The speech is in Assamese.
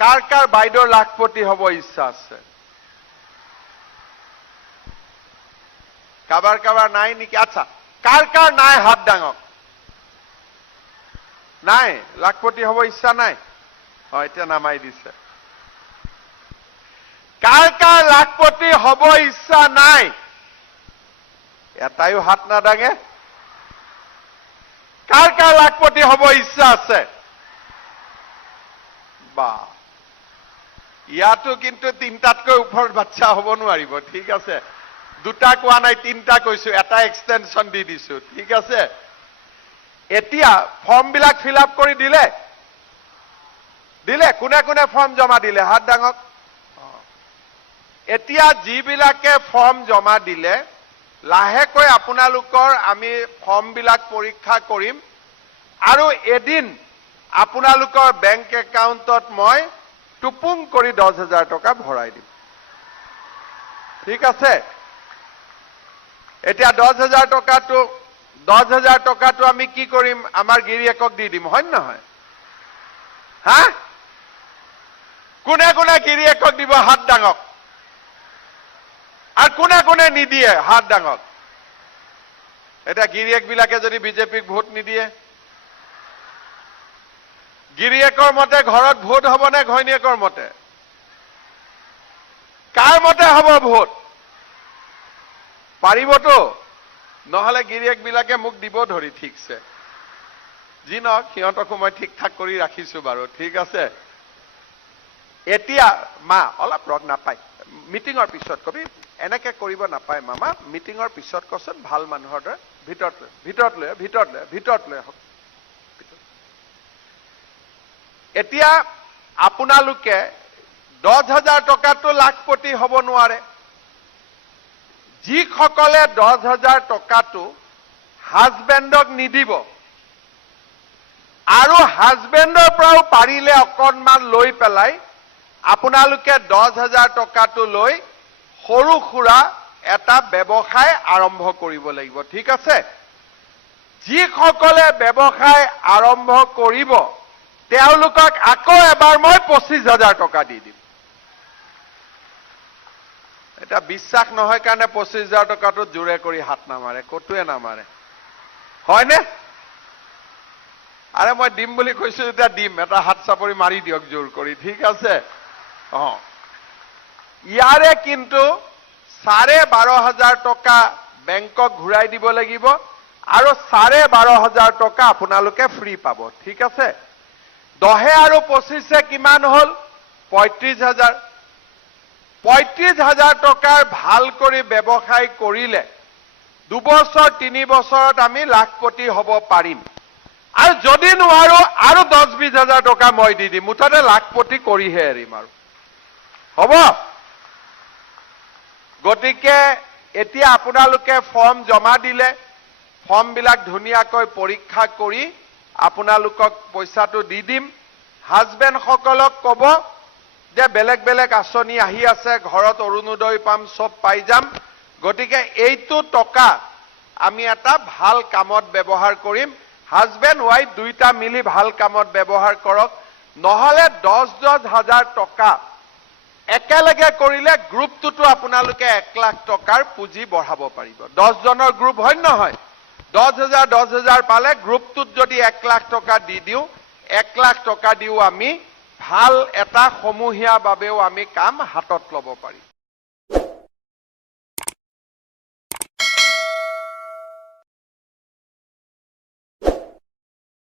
কাৰ কাৰ বাইদেউৰ লাখপতি হ'ব ইচ্ছা আছে? কাবাৰ কাবাৰ নাই নেকি? আচ্ছা কাৰ কাৰ নাই হাত ডাঙক নাই, লাখপতি হ'ব ইচ্ছা নাই? হয় এতিয়া নামাই দিছে। কাৰ কাৰ লাখপতি হ'ব ইচ্ছা নাই? এটাইও হাত নাদাঙে কাৰ কাৰ লাখপতি হ'ব ইচ্ছা আছে? বা ইয়াতো কিন্তু তিনটাতকৈ ওপৰত বাচ্চা হ'ব নোৱাৰিব ঠিক আছে? দুটা কোৱা নাই তিনটা কৈছো এটা এক্সটেনশ্যন দি দিছো ঠিক আছে? এতিয়া ফৰ্মবিলাক ফিল আপ কৰি দিলে? দিলে কোনে কোনে ফৰ্ম জমা দিলে? হাত ডাঙক এতিয়া যিবিলাকে ফৰ্ম জমা দিলে লাহেকৈ আপোনালোকৰ আমি ফৰ্মবিলাক পৰীক্ষা কৰিম। আৰু এদিন আপোনালোকৰ বেংক একাউণ্টত মই টুপুং কৰি দহ হাজাৰ টকা ভৰাই দিম। ঠিক আছে? এতিয়া দহ হাজাৰ টকাটো, দহ হাজাৰ টকাটো আমি কি কৰিম? আমাৰ গিৰিয়েকক দি দিম, হয় নে নহয়? হা? কোনে কোনে গিৰিয়েকক দিব হাত ডাঙক? আৰু কোনে কোনে নিদিয়ে হাত ডাঙক? এতিয়া গিৰিয়েক বিলাকে যদি বিজেপিক ভোট নিদিয়ে গিৰিয়েকৰ মতে ঘৰত ভোট হ'ব নে ঘৈণীয়েকৰ মতে? কাৰ মতে হ'ব ভোট পাৰিবতো নহলে গিৰিয়েক বিলাকে মোক দিব ধৰি ঠিকছে। যি নহওক সিহঁতকো মই ঠিক ঠাক কৰি ৰাখিছো বাৰু ঠিক আছে? এতিয়া মা অলপ ৰগ নাপায়। মিটিঙৰ পিছত কবি এনেকে কৰিব নাপায় মামা মিটিঙৰ পিছত কচোন ভাল মানুহৰ দৰে ভিতৰত লৈ ভিতৰত লৈ ভিতৰত লৈ ভিতৰত লৈ আহক। এতিয়া আপোনালোকে দহ হাজাৰ টকাটো লাখপতি হ'ব নোৱাৰে। যিসকলে দহ হাজাৰ টকাটো হাজবেণ্ডক নিদিব আৰু হাজবেণ্ডৰ পৰাও পাৰিলে অকণমান লৈ পেলাই আপোনালোকে দহ হাজাৰ টকাটো লৈ সৰু সুৰা এটা ব্যৱসায় আৰম্ভ কৰিব লাগিব। ঠিক আছে? যিসকলে ব্যৱসায় আৰম্ভ কৰিব তেওঁলোকক আকৌ এবাৰ মই পঁচিছ হাজাৰ টকা দি দিম। এতিয়া বিশ্বাস নহয় কাৰণে পঁচিছ হাজাৰ টকাটো জোৰে কৰি হাত নামাৰে ক'তোৱে নামাৰে। হয়নে? আৰে মই দিম বুলি কৈছো যেতিয়া দিম। এটা হাত চাপৰি মাৰি দিয়ক জোৰ কৰি ঠিক আছে? অ ইয়াৰে কিন্তু চাৰে বাৰ হাজাৰ টকা বেংকক ঘূৰাই দিব লাগিব আৰু চাৰে বাৰ হাজাৰ টকা আপোনালোকে ফ্ৰী পাব ঠিক আছে? দহে আৰু পঁচিছে কিমান হ'ল? পঁয়ত্ৰিশ হাজাৰ। পঁয়ত্ৰিশ হাজাৰ টকাৰ ভাল কৰি ব্যৱসায় কৰিলে দুবছৰ তিনি বছৰত আমি লাখপতি হ'ব পাৰিম। আৰু যদি নোৱাৰো আৰু দহ বিশ হাজাৰ টকা মই দি দিম। মুঠতে লাখপতি কৰিহে এৰিম আৰু। হ'ব? গতিকে এতিয়া আপোনালোকে ফৰ্ম জমা দিলে। ফৰ্মবিলাক ধুনীয়াকৈ পৰীক্ষা কৰি আপোনালোকক পইচাটো দি দিম। হাজবেণ্ডসকলক ক'ব যে বেলেগ বেলেগ আঁচনি আহি আছে ঘৰত অৰুণোদয় পাম চব পাই যাম। গতিকে এইটো টকা আমি এটা ভাল কামত ব্যৱহাৰ কৰিম। হাজবেণ্ড ৱাইফ দুইটা মিলি ভাল কামত ব্যৱহাৰ কৰক। নহলে দহ দহ হাজাৰ টকা একেলগে কৰিলে গ্ৰুপটোতো আপোনালোকে এক লাখ টকাৰ পুঁজি বঢ়াব পাৰিব। দহজনৰ গ্ৰুপ হয় নহয়? দহ হাজাৰ দহ হাজাৰ পালে গ্ৰুপটোত যদি এক লাখ টকা দি দিওঁ এক লাখ টকা দিও আমি ভাল এটা সমূহীয়া বাবেও আমি কাম হাতত ল'ব পাৰিম।